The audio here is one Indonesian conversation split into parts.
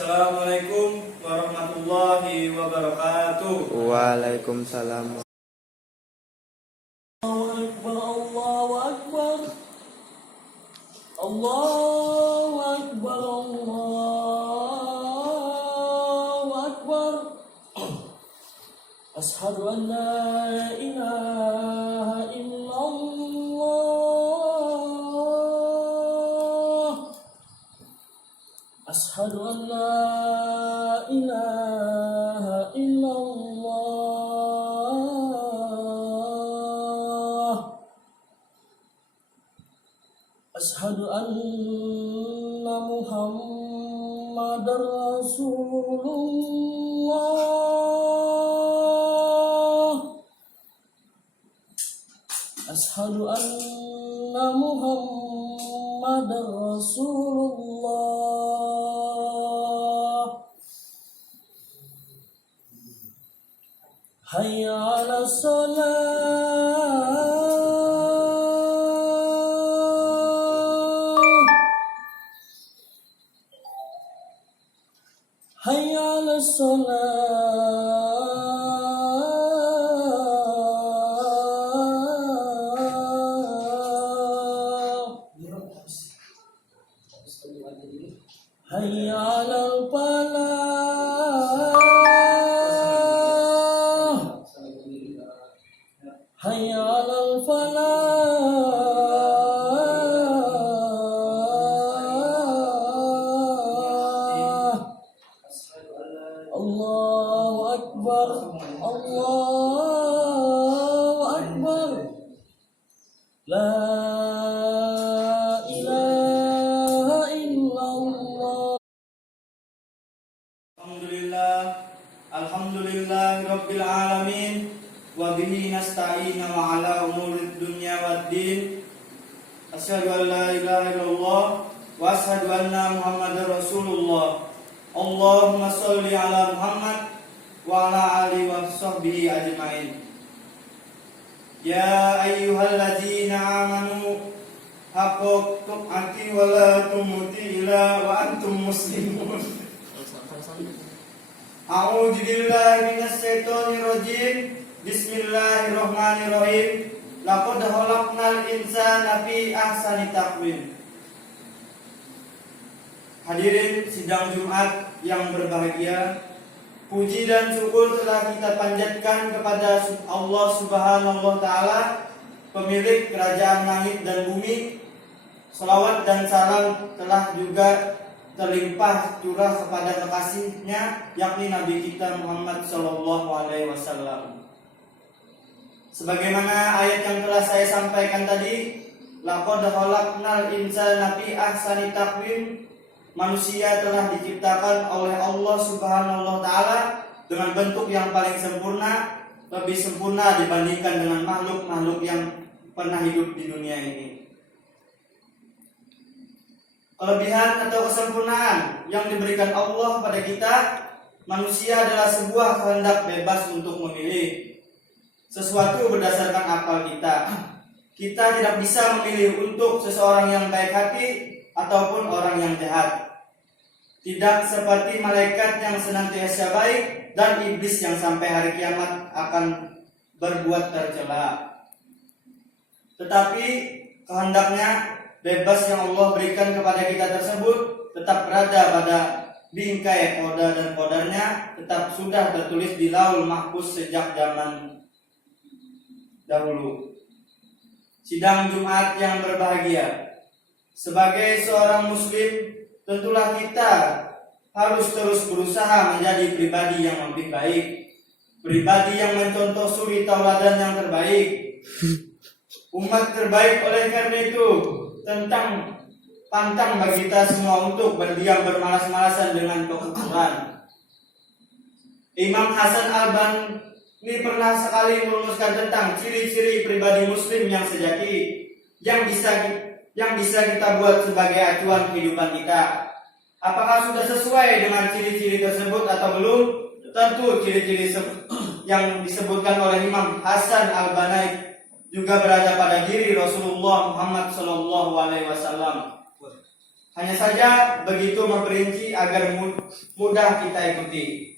Assalamualaikum warahmatullahi wabarakatuh. Waalaikumsalam. Allahu Akbar, Allahu Akbar, Allahu Akbar. Asyhadu an la ilaha illallah. Asyhadu an la ilaha illallah. Asyhadu anna Muhammadar Rasulullah. Asyhadu anna Muhammadar Rasulullah. Hayya 'alas shalah. Hayya 'alas shalah. Hayya 'alal falah. Hayya 'alal falah. Allahu Akbar, Allahu Akbar. La ilaha illallah. Alhamdulillah rabbil alamin wa bihi nasta'inu ala umurid dunya waddin. Asyhadu an la ilaha illallah wa asyhadu anna Muhammadar Rasulullah. Allahumma sholli ala Muhammad wa ala alihi wa sahbihi ajmain. Ya ayyuhalladzina amanu haqqa tuqati wa la tamutunna illa wa antum muslimun. A'udzu billahi minasy syaithanir rajim. Bismillahirrahmanirrahim. Laqad khalaqnal insana fi ahsani taqwim. Hadirin sidang Jumat yang berbahagia, puji dan syukur telah kita panjatkan kepada Allah Subhanahu wa taala, pemilik kerajaan langit dan bumi. Salawat dan salam telah juga terlimpah curah kepada kekasihnya, yakni Nabi kita Muhammad sallallahu alaihi wasallam. Sebagaimana ayat yang telah saya sampaikan tadi, laqad khalaqnal insana fi ahsani taqwim. Manusia telah diciptakan oleh Allah Subhanahu wa taala dengan bentuk yang paling sempurna, lebih sempurna dibandingkan dengan makhluk-makhluk yang pernah hidup di dunia ini. Kelebihan atau kesempurnaan yang diberikan Allah pada kita, manusia adalah sebuah kehendak bebas untuk memilih sesuatu berdasarkan akal kita. Kita tidak bisa memilih untuk seseorang yang baik hati ataupun orang yang jahat. Tidak seperti malaikat yang senantiasa baik dan iblis yang sampai hari kiamat akan berbuat tercela. Tetapi kehendaknya bebas yang Allah berikan kepada kita tersebut tetap berada pada bingkai qada dan qadarnya, tetap sudah tertulis di Lauhul Mahfuz sejak zaman dahulu. Sidang Jumat yang berbahagia, sebagai seorang muslim, tentulah kita harus terus berusaha menjadi pribadi yang lebih baik, pribadi yang mencontoh suri tauladan yang terbaik, umat terbaik. Oleh karena itu, pantang bagi kita semua untuk berdiam bermalas-malasan dengan kekufuran. Imam Hasan Al-Banni pernah sekali merumuskan tentang ciri-ciri pribadi muslim yang sejati, yang bisa kita buat sebagai acuan kehidupan kita. Apakah sudah sesuai dengan ciri-ciri tersebut atau belum? Tentu ciri-ciri yang disebutkan oleh Imam Hasan Al-Banni juga berada pada diri Rasulullah Muhammad SAW. Hanya saja begitu memperinci agar mudah kita ikuti.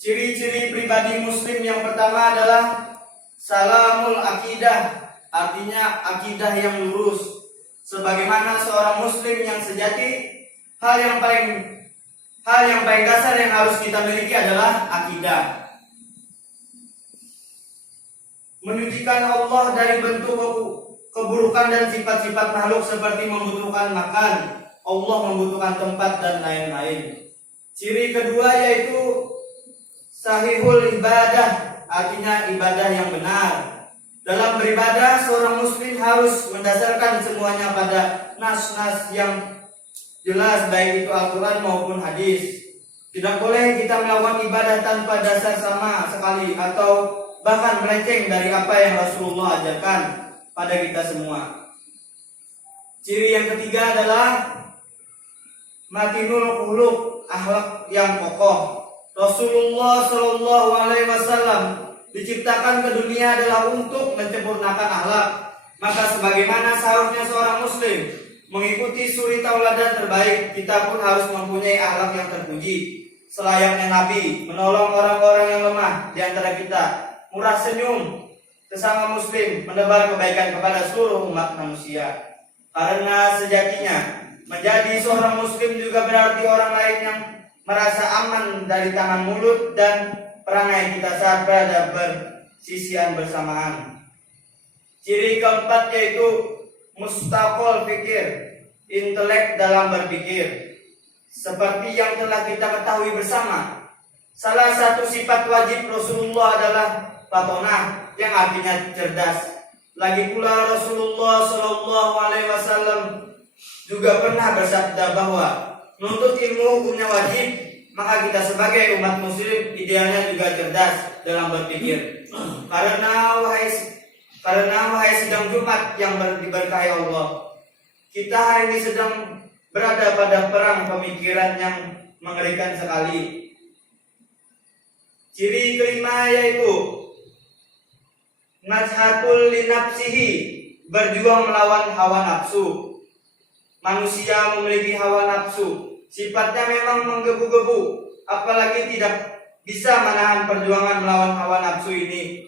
Ciri-ciri pribadi muslim yang pertama adalah salamul akidah, artinya akidah yang lurus. Sebagaimana seorang muslim yang sejati, hal yang paling dasar yang harus kita miliki adalah akidah. Menyucikan Allah dari bentuk keburukan dan sifat-sifat makhluk seperti membutuhkan makan, Allah membutuhkan tempat dan lain-lain. Ciri kedua yaitu sahihul ibadah, artinya ibadah yang benar. Dalam beribadah, seorang muslim harus mendasarkan semuanya pada nas-nas yang jelas, baik itu Al-Quran maupun hadis. Tidak boleh kita melakukan ibadah tanpa dasar sama sekali atau bahkan melenceng dari apa yang Rasulullah ajarkan pada kita semua. Ciri yang ketiga adalah matinul khuluq, akhlak yang kokoh. Rasulullah Shallallahu Alaihi Wasallam diciptakan ke dunia adalah untuk menyempurnakan akhlak. Maka sebagaimana seharusnya seorang muslim mengikuti suri tauladan terbaik, kita pun harus mempunyai akhlak yang terpuji. Selayaknya Nabi menolong orang-orang yang lemah di antara kita, murah senyum sesama muslim, menebar kebaikan kepada seluruh umat manusia. Karena sejatinya menjadi seorang muslim juga berarti orang lain yang merasa aman dari tangan mulut dan perangai kita saat berada bersisian bersamaan. Ciri keempat yaitu mustaqol fikir, intelek dalam berpikir. Seperti yang telah kita ketahui bersama, salah satu sifat wajib Rasulullah adalah fatonah, yang artinya cerdas. Lagi pula Rasulullah Shallallahu Alaihi Wasallam juga pernah bersabda bahwa menuntut ilmu hukumnya wajib, maka kita sebagai umat muslim idealnya juga cerdas dalam berpikir. Karena wahai sidang Jumat yang diberkahi Allah, kita hari ini sedang berada pada perang pemikiran yang mengerikan sekali. Ciri kelima yaitu najhatul linafsihi, berjuang melawan hawa nafsu. Manusia memiliki hawa nafsu, sifatnya memang menggebu-gebu, apalagi tidak bisa menahan perjuangan melawan hawa nafsu ini.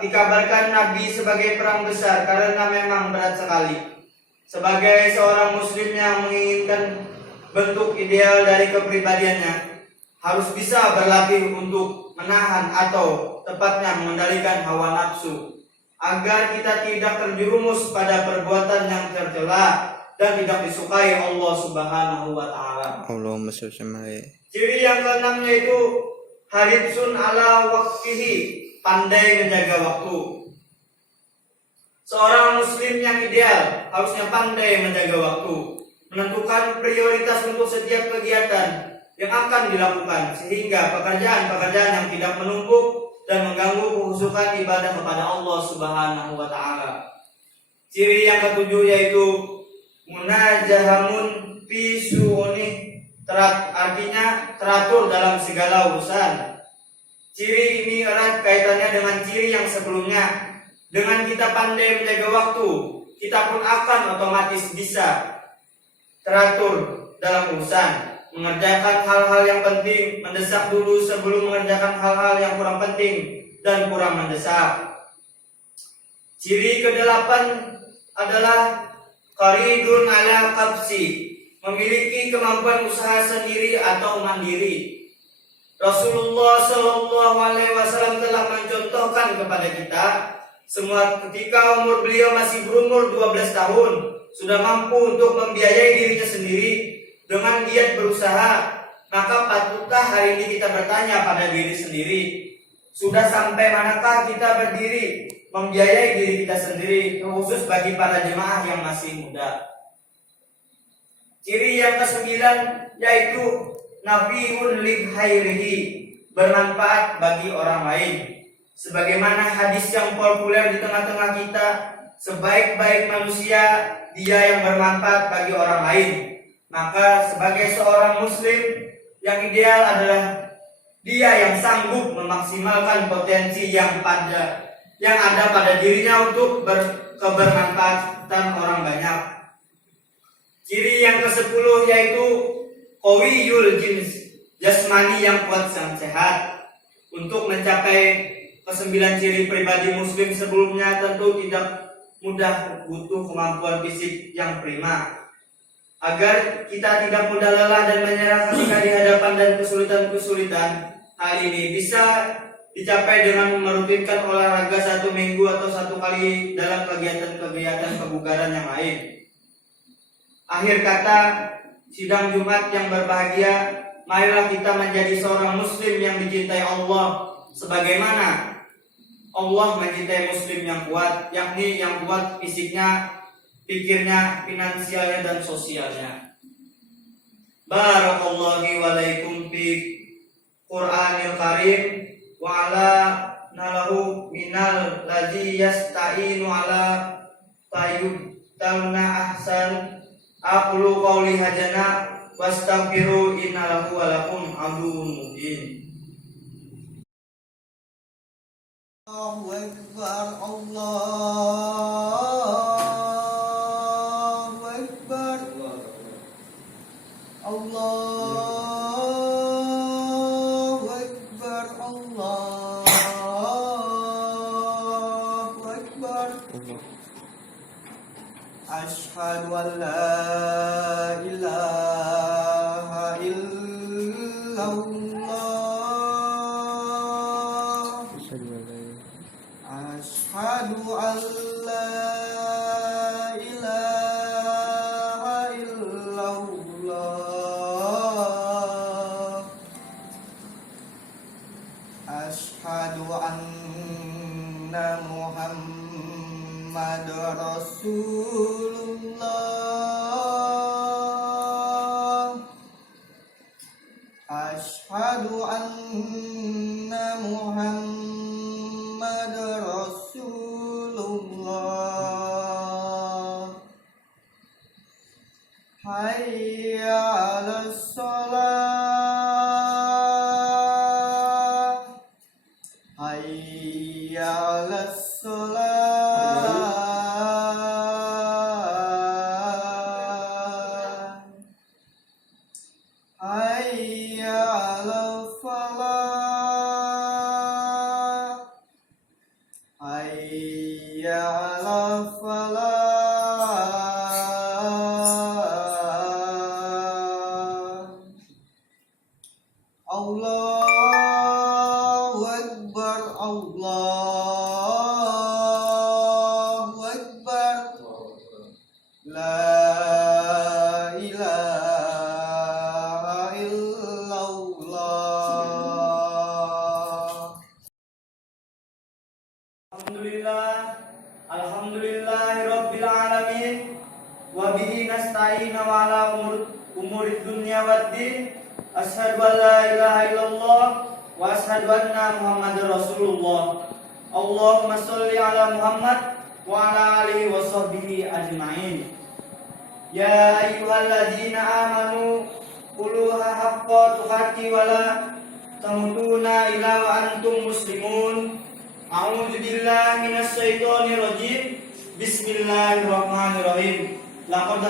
Dikabarkan Nabi sebagai perang besar karena memang berat sekali. Sebagai seorang muslim yang menginginkan bentuk ideal dari kepribadiannya, harus bisa berlatih untuk menahan atau tepatnya mengendalikan hawa nafsu, agar kita tidak terjerumus pada perbuatan yang tercela dan tidak disukai Allah Subhanahu wa Ta'ala. Allahumma sholli alaihi. Ciri yang keenam yaitu harisun ala waqtihi, pandai menjaga waktu. Seorang muslim yang ideal harusnya pandai menjaga waktu, menentukan prioritas untuk setiap kegiatan yang akan dilakukan, sehingga pekerjaan-pekerjaan yang tidak menumpuk dan mengganggu kekhusyukan ibadah kepada Allah Subhanahu wa Ta'ala. Ciri yang ketujuh yaitu munajahamun fi su'uni, artinya teratur dalam segala urusan. Ciri ini erat kaitannya dengan ciri yang sebelumnya. Dengan kita pandai menjaga waktu, kita pun akan otomatis bisa teratur dalam urusan, mengerjakan hal-hal yang penting, mendesak dulu sebelum mengerjakan hal-hal yang kurang penting dan kurang mendesak. Ciri kedelapan adalah qaridun ala qabsi, memiliki kemampuan usaha sendiri atau mandiri. Rasulullah Shallallahu Alaihi Wasallam telah mencontohkan kepada kita semua ketika umur beliau masih berumur 12 tahun, sudah mampu untuk membiayai dirinya sendiri dengan giat berusaha. Maka patutkah hari ini kita bertanya pada diri sendiri, sudah sampai manakah kita berdiri membiayai diri kita sendiri, khusus bagi para jemaah yang masih muda. Ciri yang kesembilan yaitu nafi'un li khairihi, bermanfaat bagi orang lain. Sebagaimana hadis yang populer di tengah-tengah kita, sebaik-baik manusia dia yang bermanfaat bagi orang lain. Maka sebagai seorang muslim yang ideal adalah dia yang sanggup memaksimalkan potensi yang ada pada dirinya untuk kebermanfaatan orang banyak. Ciri yang ke-10 yaitu qawiyul jins, jasmani yang kuat dan sehat. Untuk mencapai ke-9 ciri pribadi muslim sebelumnya tentu tidak mudah, butuh kemampuan fisik yang prima. Agar kita tidak mudah lelah dan menyerah ketika di hadapan dan kesulitan-kesulitan, hal ini bisa dicapai dengan merutinkan olahraga 1 minggu atau 1 kali dalam kegiatan-kegiatan kebugaran yang lain. Akhir kata, sidang Jumat yang berbahagia, marilah kita menjadi seorang muslim yang dicintai Allah sebagaimana Allah mencintai muslim yang kuat, yakni yang kuat fisiknya, pikirnya, finansialnya, dan sosialnya. Barakallahu wa alaikum fi Qur'anil Karim wa ala nalahu minal ladzi yasta'inu ala tayyibna ahsan. Aqulu qawli hajana wastaghfiru innahu wa lakum aduwwun mubin. Allahu akbar, Allahu akbar, Allahu akbar, Allahu akbar. Asyhadu an la ilaha illallah. Asyhadu an la ilaha illallah. Asyhadu anna Muhammad Rasulullah. Asyhadu anna Muhammad Rasulullah. Hayya 'alas shalah. Hayya 'alas shalah. Hayya 'alal falah. Hayya 'alal falah. Allahu akbar, Allahu akbar. La ilaha illallah. Alhamdulillahirabbil alamin wa bihi nasta'inu ala umurid dunya waddin. Asyhadu an la ilaha illallah wa asyhadu anna Muhammadar Rasulullah. Allahumma sholli ala Muhammad wa ala alihi wa sahbihi ajma'in. Ya ayyuhalladzina amanu quluha haqqa tuqati wa la tamutuna illa wa antum muslimun. A'udzu billahi minasy syaithanir rajim. Bismillahirrahmanirrahim. Laqad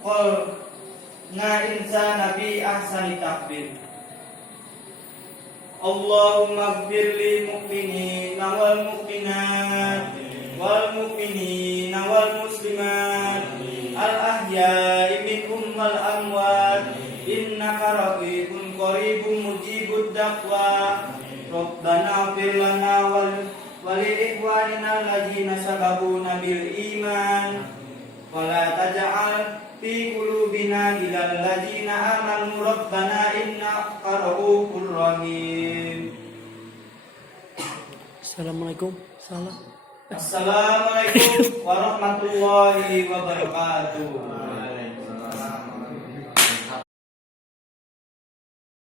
khalaqna insana fi ahsani taqwim. Allahumma ighfir lil mu'minina wal mu'minat wal mu'minina wal muslimat al ahya'i minhum wal amwat innaka raqibun qaribun mujibud da'wa. Rabbana ighfir lana wa li ikhwanina alladzina sabaquna bil iman wa la taj'al fi qulubina ghillan ladzina amanu rabbana innaka ra'ufur rahim. Assalamualaikum. Assalamualaikum warahmatullahi wabarakatuh.